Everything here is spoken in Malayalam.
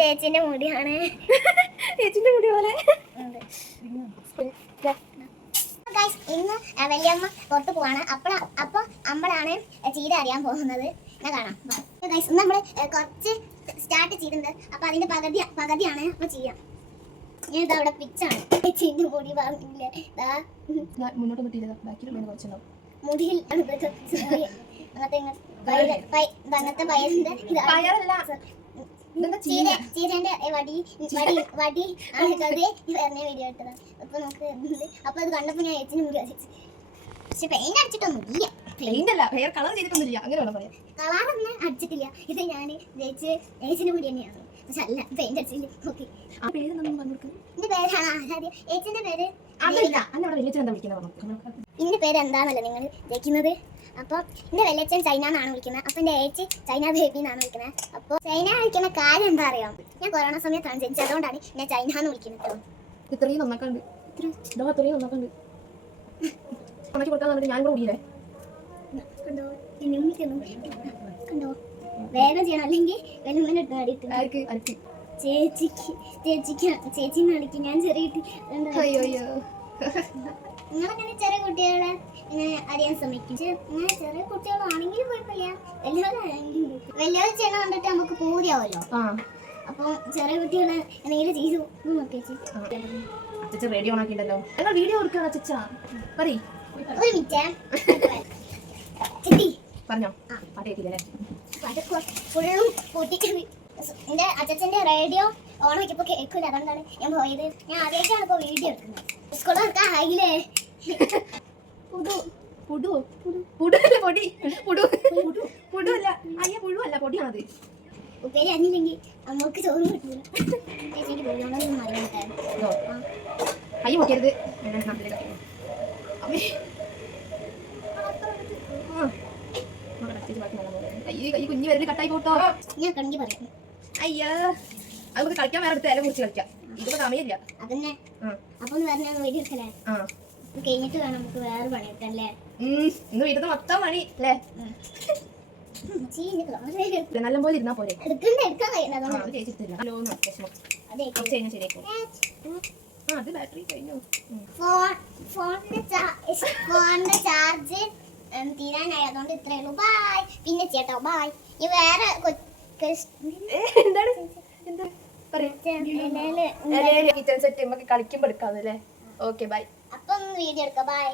ചേച്ചിന്റെ മുടിയാണ്. ചേച്ചിന്റെ മുടി പോലെ. ഇന്ന് വലിയമ്മ പുറത്ത് പോവാണ്. അപ്പൊ അമ്മളാണ് ചീര അറിയാൻ പോകുന്നത്. ഞാൻ കാണാം. ഇന്ന് നമ്മള് കുറച്ച് സ്റ്റാർട്ട് ചെയ്തിട്ടുണ്ട്. അപ്പൊ അതിന്റെ പകുതിയാണ് അപ്പൊ ചെയ്യാം. ഞാൻ അവിടെ പിച്ചാണ്. ചേച്ചിന്റെ മുടി പറഞ്ഞില്ലേ മുന്നോട്ട് മുടിയിൽ അങ്ങനത്തെ പയറിന്റെ ചീരന്റെ വടി ആണ് പറഞ്ഞ വീഡിയോ ഇട്ടത്. അപ്പൊ നമുക്ക് അപ്പൊ അത് കണ്ടപ്പോ ഞാൻ ചേച്ചിന്റെ മുടി വരച്ചു. പക്ഷെ പെയിന്റ് അടിച്ചിട്ടൊന്നുമില്ല. കളറൊന്നും അടിച്ചിട്ടില്ല. ഇത് ഞാൻ ചേച്ചിന്റെ മുടി തന്നെയാണ്. പക്ഷെ അല്ല പെയിന്റ് അടിച്ചില്ല. ഓക്കെ എന്റെ പേരാണ് ആരാധ്യ. ചേച്ചിന്റെ പേര് ഇതിന്റെ പേര് എന്താന്നല്ലേ നിങ്ങൾ ജയിക്കുന്നത്. അപ്പൊ എന്റെ വെല്ലച്ചൻ ചൈന എന്നാണ് വിളിക്കുന്നത്. അപ്പൊ എന്റെ ചേച്ചി ചൈന ബേബി എന്നാണ് വിളിക്കുന്നത്. അപ്പൊ ചൈന വിളിക്കുന്ന കാര്യം എന്താ അറിയാം, ഞാൻ കൊറോണ സമയത്താണ് ജനിച്ചത്. അതുകൊണ്ടാണ് ഞാൻ ചൈന എന്ന് വിളിക്കുന്നത്. കണ്ടോ വേഗം ചെയ്യണം, അല്ലെങ്കിൽ വെല്ലുമ്മനെ ചേച്ചിന്ന് വിളിക്കും. ഞാൻ ചെറിയ നിങ്ങളങ്ങനെ ചെറിയ കുട്ടികളെ അറിയാൻ ശ്രമിക്കും. ഇങ്ങനെ ചെറിയ കുട്ടികളാണെങ്കിലും കുഴപ്പമില്ല, വലിയവർ ചെയ്യണ കണ്ടിട്ട് നമുക്ക് പൂതിയാവല്ലോ. അപ്പൊ ചെറിയ കുട്ടികളെ എന്തെങ്കിലും ചെയ്തു നോക്കിയേച്ചി. റേഡിയോ ഓണാക്കിണ്ടല്ലോ. വീഡിയോ എടുക്കണം ഒരു മിനിറ്റ് പറഞ്ഞോ. ഫുള്ളും പൊട്ടിച്ച് എന്റെ അച്ഛന്റെ റേഡിയോ ഓൺ ആക്കിയപ്പോ കേൾക്കില്ല. അതുകൊണ്ടാണ് ഞാൻ പോയത്. ഞാൻ ആദ്യമായിട്ടാണ് ഇപ്പൊ വീഡിയോ എടുക്കുന്നത്. സ്കൂളിൽ എടുക്കാൻ ആയില്ലേ. ഉപ്പേരി അറിഞ്ഞില്ലെങ്കിൽ നമുക്ക് ചോറ് കിട്ടൂല. ചേച്ചിക്ക് പോയോണ്ടൊന്നും അറിയാം. കൈ മുട്ടിയത് കുഞ്ഞു വരല് കട്ടായി പോട്ടോ. ഞാൻ കണക്കി പറയാം. അയ്യോ നമുക്ക് കളിക്കാൻ വേറെ അടുത്ത് ഇല കുറിച്ച് കളിക്കാം. ഇതിപ്പോ സമയമില്ല. അതന്നെ. അപ്പൊ പറഞ്ഞ വീഡിയോ എടുക്കലേ. കഴിഞ്ഞിട്ട് വേണം നമുക്ക് വേറെ പണി എടുക്കല്ലേ. ഇന്ന് വീട്ടിൽ മൊത്തം പണി അല്ലേ. നല്ല പോലെ ഇരുന്നാ പോരെ. എടുക്കാൻ കഴിയില്ല. ഫോണിന്റെ ചാർജ് തീരാനായി. അതുകൊണ്ട് ഇത്രേ ഉള്ളൂ. ബൈ. പിന്നെ ചേട്ടോ ബൈ. ഈ വേറെ കിച്ചൺ സെറ്റ് കളിക്കുമ്പോ എടുക്കാന്നല്ലേ. Okay bye. അപ്പം വീഡിയോ എടുക്കാം. ബൈ.